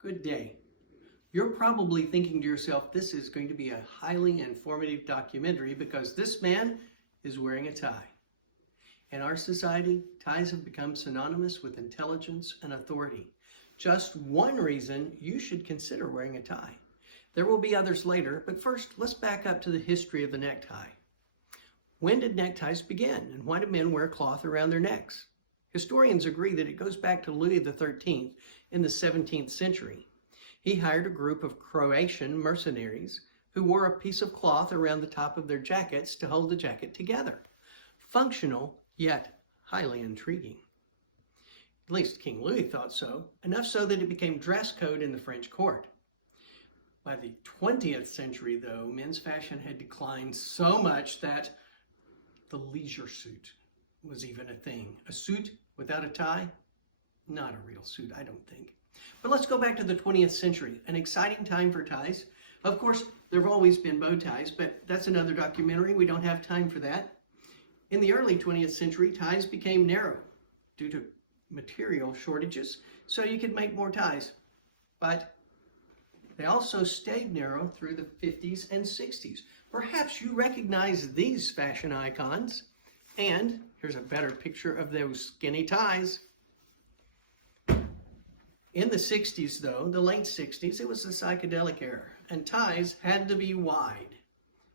Good day. You're probably thinking to yourself, this is going to be a highly informative documentary because this man is wearing a tie. In our society, ties have become synonymous with intelligence and authority. Just one reason you should consider wearing a tie. There will be others later, but first let's back up to the history of the necktie. When did neckties begin, and why did men wear cloth around their necks? Historians agree that it goes back to Louis XIII in the 17th century. He hired a group of Croatian mercenaries who wore a piece of cloth around the top of their jackets to hold the jacket together. Functional, yet highly intriguing. At least King Louis thought so, enough so that it became dress code in the French court. By the 20th century, though, men's fashion had declined so much that the leisure suit was even a thing. A suit without a tie? Not a real suit, I don't think. But let's go back to the 20th century, an exciting time for ties. Of course, there have always been bow ties, but that's another documentary. We don't have time for that. In the early 20th century, ties became narrow due to material shortages, so you could make more ties. But they also stayed narrow through the 50s and 60s. Perhaps you recognize these fashion icons. And here's a better picture of those skinny ties. In the 60s, though, the late 60s, it was the psychedelic era, and ties had to be wide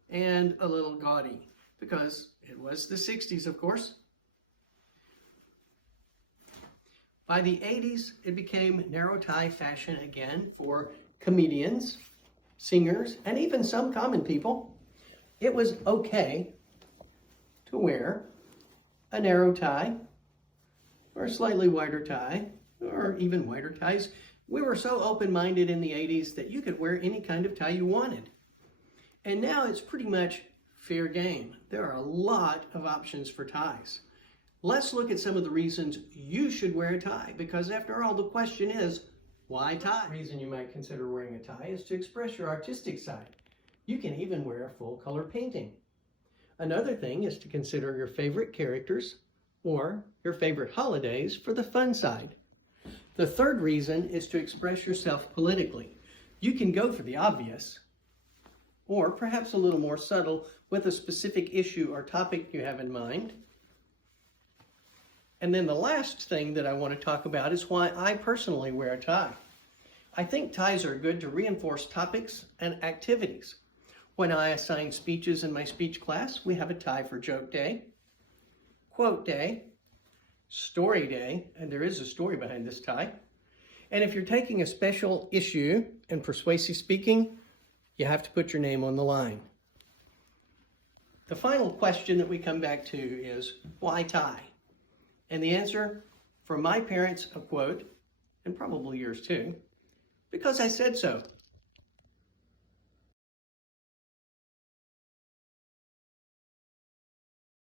and a little gaudy because it was the 60s, of course. By the 80s, it became narrow tie fashion again for comedians, singers, and even some common people. It was okay to wear a narrow tie or a slightly wider tie or even wider ties. We were so open-minded in the 80s that you could wear any kind of tie you wanted. And now it's pretty much fair game. There are a lot of options for ties. Let's look at some of the reasons you should wear a tie, because after all, the question is, why tie? The reason you might consider wearing a tie is to express your artistic side. You can even wear a full color painting. Another thing is to consider your favorite characters or your favorite holidays for the fun side. The third reason is to express yourself politically. You can go for the obvious, or perhaps a little more subtle with a specific issue or topic you have in mind. And then the last thing that I want to talk about is why I personally wear a tie. I think ties are good to reinforce topics and activities. When I assign speeches in my speech class, we have a tie for joke day, quote day, story day, and there is a story behind this tie. And if you're taking a special issue in persuasive speaking, you have to put your name on the line. The final question that we come back to is, why tie? And the answer, from my parents, a quote, and probably yours too, because I said so.